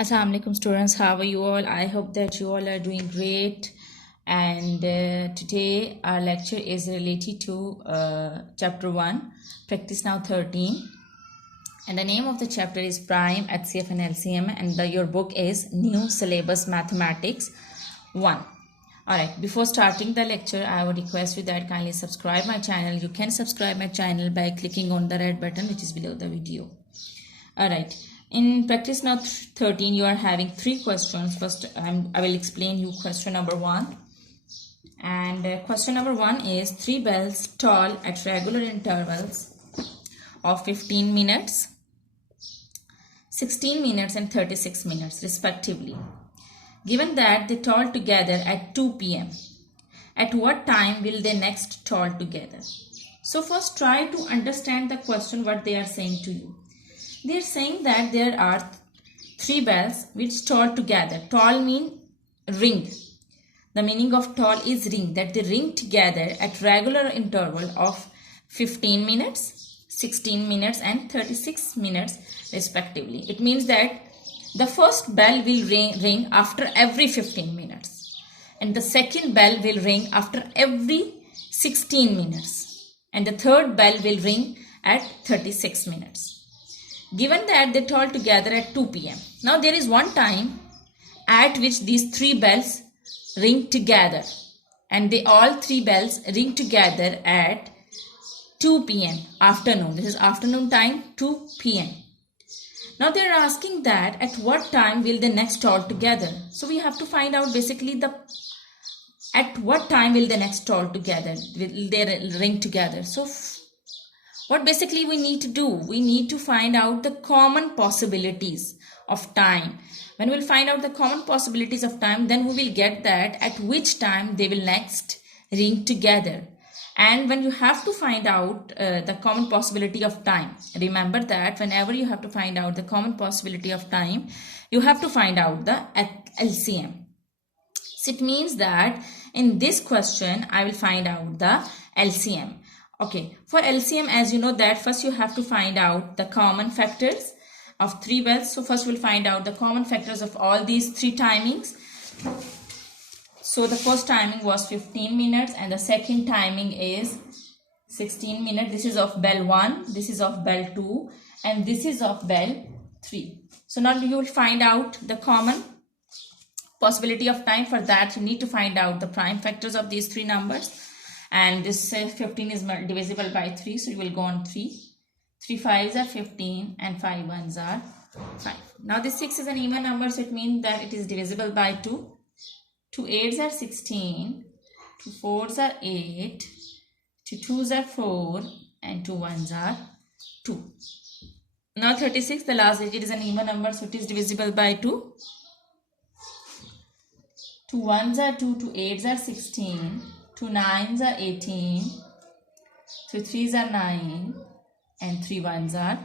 Assalamu alaikum students, how are you all? I hope that you all are doing great. And today our lecture is related to chapter 1, practice now 13. And the name of the chapter is Prime, HCF and LCM, and your book is New Syllabus Mathematics 1. Alright, before starting the lecture, I would request you that kindly subscribe my channel. You can subscribe my channel by clicking on the red button which is below the video. Alright, in practice now 13, you are having 3 questions. First, I will explain you question number 1. And question number 1 is 3 bells toll at regular intervals of 15 minutes, 16 minutes and 36 minutes respectively. Given that they toll together at 2 p.m. At what time will they next toll together? So first try to understand the question what they are saying to you. They are saying that there are 3 bells which toll together. Toll mean ring. The meaning of toll is ring, that they ring together at regular interval of 15 minutes, 16 minutes and 36 minutes respectively. It means that the first bell will ring after every 15 minutes and the second bell will ring after every 16 minutes and the third bell will ring at 36 minutes. Given that they toll together at 2 p.m. Now there is one time at which these 3 bells ring together and all 3 bells ring together at 2 p.m. afternoon. This is afternoon time, 2 p.m. Now they are asking that at what time will they next toll together. So we have to find out basically at what time will they next toll together, will they ring together. So what basically we need to do, we need to find out the common possibilities of time. When we'll find out the common possibilities of time, then we will get that at which time they will next ring together. And when you have to find out the common possibility of time, remember that whenever you have to find out the common possibility of time, you have to find out the LCM. So it means that in this question, I will find out the LCM. Okay, for LCM, as you know that first you have to find out the common factors of 3 bells. So first we'll find out the common factors of all these 3 timings. So the first timing was 15 minutes and the second timing is 16 minutes. This is of bell 1, this is of bell 2 and this is of bell 3. So now you will find out the common possibility of time. For that you need to find out the prime factors of these 3 numbers. And this 15 is divisible by 3, so you will go on 3. 3 5s are 15 and 5 1s are 5. Now this 6 is an even number, so it means that it is divisible by 2. 2 8s are 16, 2 4s are 8, 2 2s are 4 and 2 1s are 2. Now 36, the last digit is an even number, so it is divisible by 2. 2 1s are 2, 2 8s are 16, 2 9s are 18, 2 3s are 9 and 3 1s are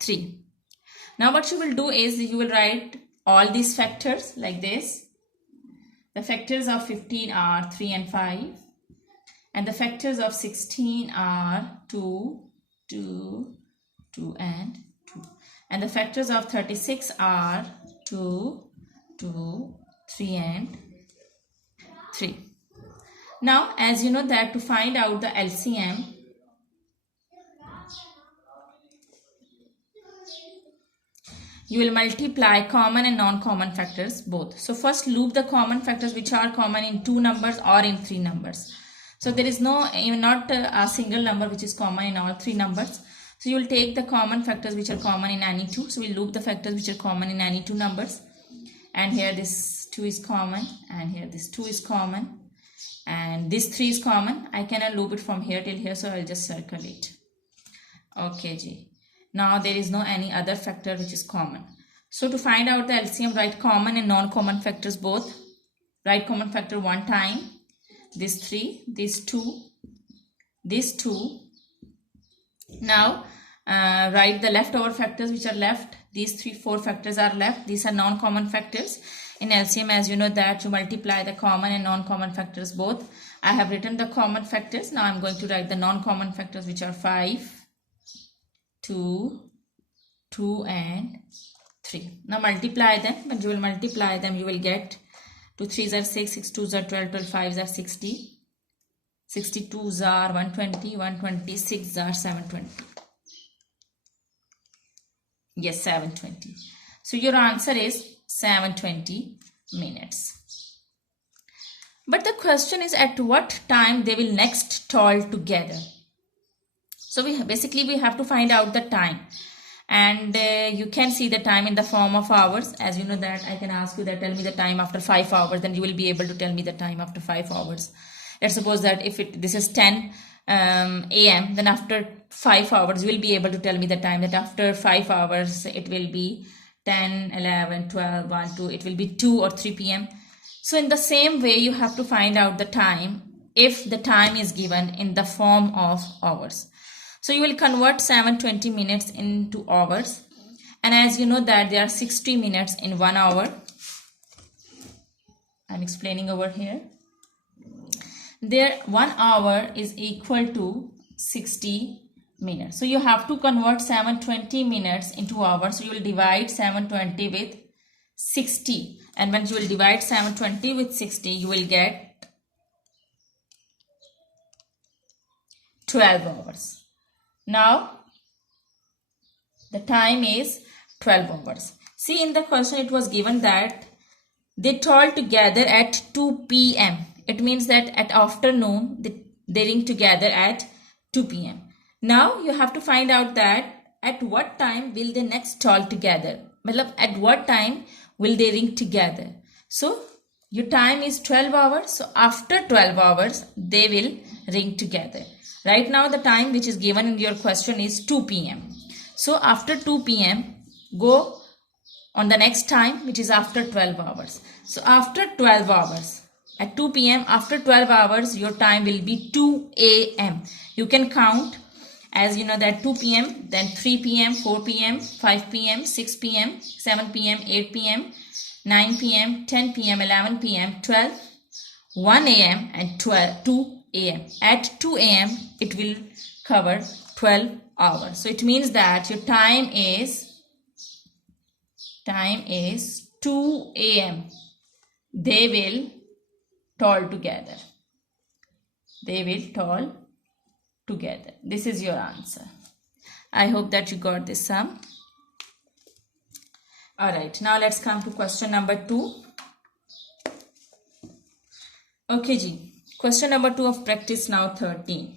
3. Now what you will do is you will write all these factors like this. The factors of 15 are 3 and 5 and the factors of 16 are 2, 2, 2 and 2. And the factors of 36 are 2, 2, 3 and 3. Now, as you know that to find out the LCM, you will multiply common and non-common factors both. So first loop the common factors which are common in 2 numbers or in 3 numbers. So there is not a single number which is common in all 3 numbers. So you will take the common factors which are common in any 2. So we loop the factors which are common in any 2 numbers. And here this 2 is common and here this 2 is common. And this 3 is common. I cannot loop it from here till here, so I'll just circle it. Okay, G. Now there is no any other factor which is common. So to find out the LCM, write common and non-common factors both. Write common factor 1 time. This 3, this 2, this 2. Now write the leftover factors which are left. These 3, 4 factors are left. These are non-common factors. In LCM, as you know that you multiply the common and non-common factors both. I have written the common factors. Now I'm going to write the non-common factors which are 5, 2, 2 and 3. Now multiply them. When you will multiply them, you will get 2 3s are 6, 6 2s are 12, 12 5s are 60, 62s are 120, 126 are 720. Yes, 720. So your answer is 720 minutes. But the question is at what time they will next toll together. So we have to find out the time. And you can see the time in the form of hours. As you know that I can ask you that tell me the time after 5 hours, then you will be able to tell me the time after 5 hours. Let's suppose that if this is 10 a.m. then after 5 hours you will be able to tell me the time that after 5 hours it will be 10, 11, 12, 1, 2, it will be 2 or 3 p.m. So in the same way you have to find out the time if the time is given in the form of hours. So you will convert 720 minutes into hours, and as you know that there are 60 minutes in 1 hour. I'm explaining over here. There 1 hour is equal to 60 minutes. So you have to convert 720 minutes into hours. So you will divide 720 with 60, and when you will divide 720 with 60 you will get 12 hours. Now the time is 12 hours. See, in the question it was given that they toll together at 2 p.m. It means that at afternoon they ring together at 2 p.m. Now you have to find out that at what time will they next toll together. At what time will they ring together. So your time is 12 hours. So after 12 hours they will ring together. Right now the time which is given in your question is 2 p.m. So after 2 p.m. go on the next time which is after 12 hours. So after 12 hours at 2 p.m. after 12 hours your time will be 2 a.m. You can count as you know that 2 p.m. then 3 p.m. 4 p.m. 5 p.m. 6 p.m. 7 p.m. 8 p.m. 9 p.m. 10 p.m. 11 p.m. 12 1 a.m. and 2 a.m. At 2 a.m. it will cover 12 hours. So it means that your time is 2 a.m. They will toll together. They will toll together. This is your answer. I hope that you got this sum. Alright, now let's come to question number 2. Okay ji. Question number 2 of practice now 13.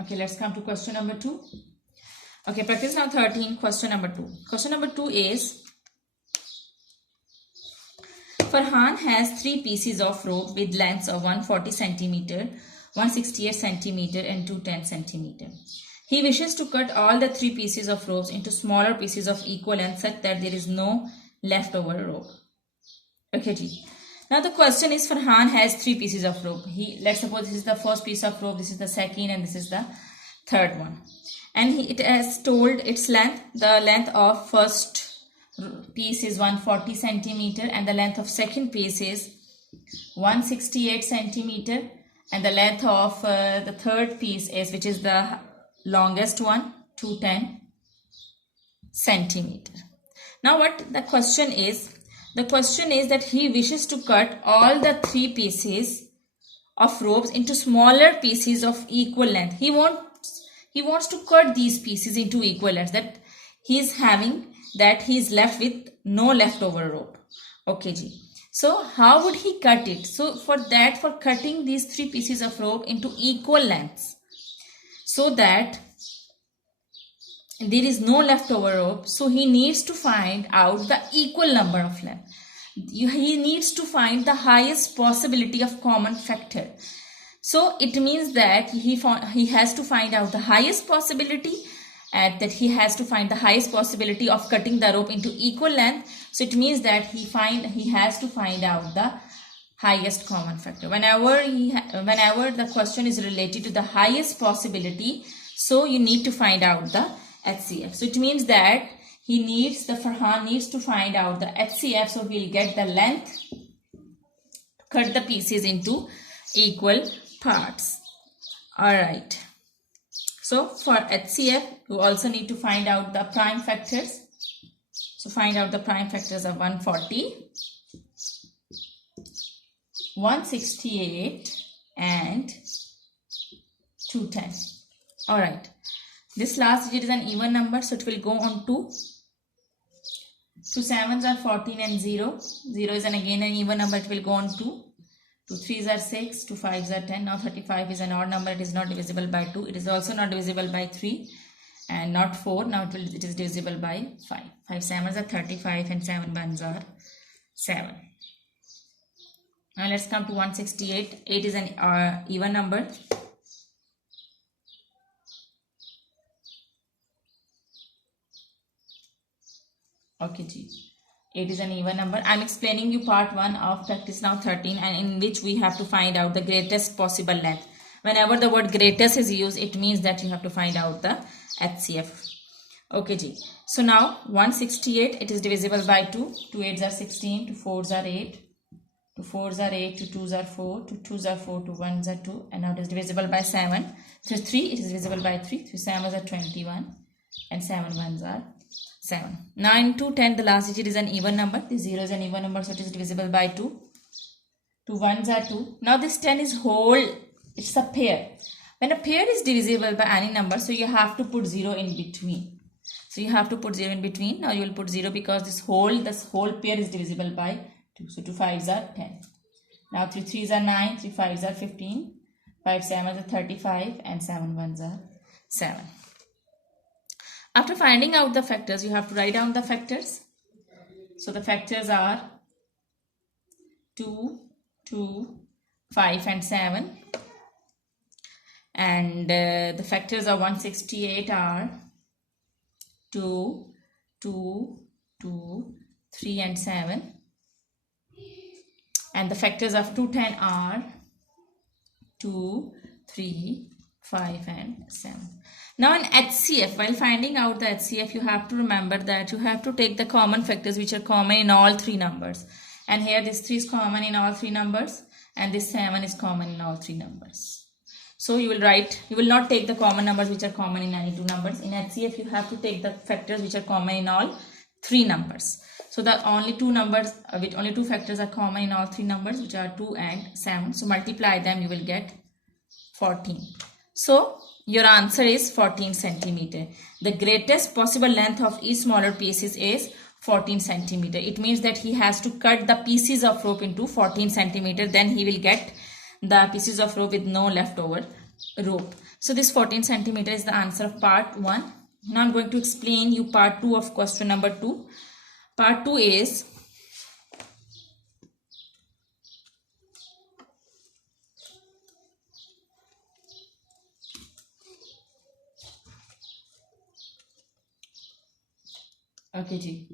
Okay, let's come to question number 2. Okay, practice now 13, question number 2. Question number 2 is, Farhan has 3 pieces of rope with lengths of 140 centimeter, 168 centimeter and 210 centimeter. He wishes to cut all the 3 pieces of ropes into smaller pieces of equal length such that there is no leftover rope. Okay, ji. Now the question is Farhan has 3 pieces of rope. Let's suppose this is the first piece of rope, this is the second and this is the third one. And it has told its length. The length of first piece is 140 centimeter and the length of second piece is 168 centimeter and the length of the third piece is, which is the longest one, 210 centimeter. Now what the question is? The question is that he wishes to cut all the 3 pieces of ropes into smaller pieces of equal length. He wants to cut these pieces into equal length, that he is left with no leftover rope. Okay ji. So how would he cut it? So for cutting these 3 pieces of rope into equal lengths so that there is no leftover rope, so he needs to find out the equal number of length. He needs to find the highest possibility of common factor. So it means that he has to find out the highest possibility, that he has to find the highest possibility of cutting the rope into equal length. So it means that he has to find out the highest common factor. Whenever the question is related to the highest possibility, So you need to find out the HCF. So it means that Farhan needs to find out the HCF. So we'll get the length, cut the pieces into equal parts. Alright. So for HCF, you also need to find out the prime factors. So find out the prime factors of 140, 168 and 210. Alright. This last digit is an even number, so it will go on 2. 2 7s are 14 and 0. 0 is again an even number, it will go on 2. 2 3s are 6, 2 5s are 10. Now 35 is an odd number, it is not divisible by 2. It is also not divisible by 3 and not 4. Now it is divisible by 5. 5 7s are 35 and 7 1s are 7. Now let's come to 168. 8 is an even number. Okay, G. 8 is an even number. I'm explaining you part 1 of practice now 13, and in which we have to find out the greatest possible length. Whenever the word greatest is used, it means that you have to find out the HCF. Okay, G. So now 168, it is divisible by 2. 2 8s are 16, 2 4s are 8. 2 4s are 8, 2 2s are 4, 2 2s are 4, 2 1s are 2, and now it is divisible by 7. 3, it is divisible by 3. 3 7s are 21, and 7 1s are 7. 9 to 10, the last digit is an even number. This 0 is an even number, so it is divisible by 2. 2 1s are 2. Now this 10 is whole, it's a pair. When a pair is divisible by any number, so you have to put 0 in between. So you have to put 0 in between. Now you will put 0 because this whole pair is divisible by 2. So 2 5s are 10. Now 3 3s are 9, 3 5s are 15, 5 7s are 35, and 7 1s are 7. After finding out the factors, you have to write down the factors. So the factors are 2, 2, 5 and 7. And the factors of 168 are 2, 2, 2, 3 and 7. And the factors of 210 are 2, 3, 5 and 7. Now in HCF, while finding out the HCF, you have to remember that you have to take the common factors which are common in all three numbers. And here this 3 is common in all three numbers, and this 7 is common in all three numbers. So you will not take the common numbers which are common in any two numbers. In HCF, you have to take the factors which are common in all three numbers. So the only two factors are common in all three numbers, which are 2 and 7. So multiply them, you will get 14. So your answer is 14 centimeter. The greatest possible length of each smaller pieces is 14 centimeter. It means that he has to cut the pieces of rope into 14 centimeter. Then he will get the pieces of rope with no leftover rope. So this 14 centimeter is the answer of part 1. Now I'm going to explain you part 2 of question number 2. Part 2 is okay, G.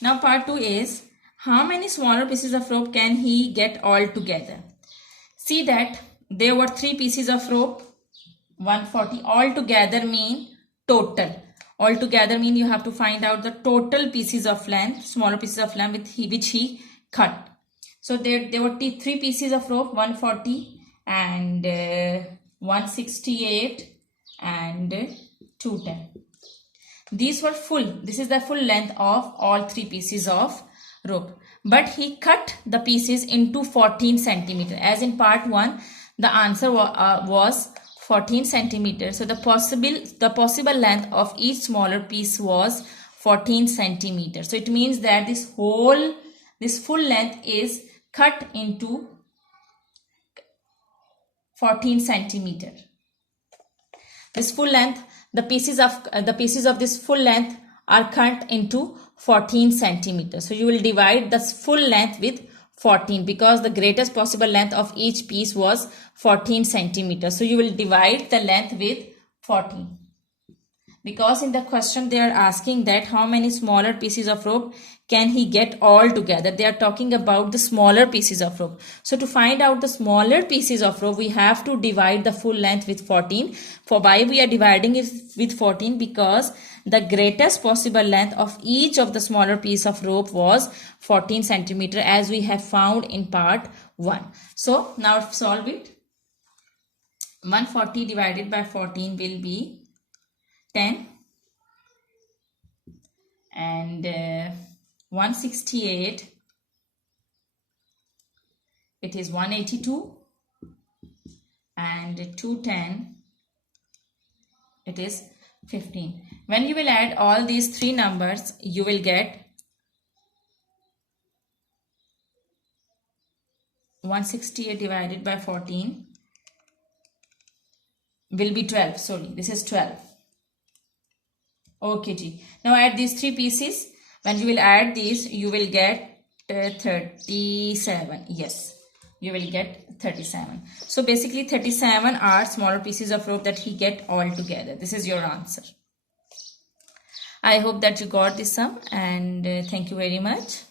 Now part 2 is how many smaller pieces of rope can he get all together? See that there were 3 pieces of rope, 140. All together mean total. All together mean you have to find out the total pieces of length, smaller pieces of length which he cut. So there were 3 pieces of rope, 140 and 168 and 210. These were full. This is the full length of all 3 pieces of rope. But he cut the pieces into 14 centimeter. As in part 1, the answer was 14 centimeter. So the possible length of each smaller piece was 14 centimeter. So it means that this full length is cut into 14 centimeter. This full length, the pieces of this full length are cut into 14 centimeters. So you will divide the full length with 14 because the greatest possible length of each piece was 14 centimeters. So you will divide the length with 14. Because in the question they are asking that how many smaller pieces of rope can he get all together. They are talking about the smaller pieces of rope. So to find out the smaller pieces of rope, we have to divide the full length with 14. For why we are dividing it with 14? Because the greatest possible length of each of the smaller piece of rope was 14 centimeter, as we have found in part 1. So now solve it. 140 divided by 14 will be 10, and 168, it is 182, and 210, it is 15. When you will add all these three numbers, you will get 168 divided by 14 will be 12. Sorry, this is 12. Okay ji. Now add these three pieces. When you will add these, you will get 37. Yes, you will get 37. So basically 37 are smaller pieces of rope that he get all together. This is your answer. I hope that you got this sum, and thank you very much.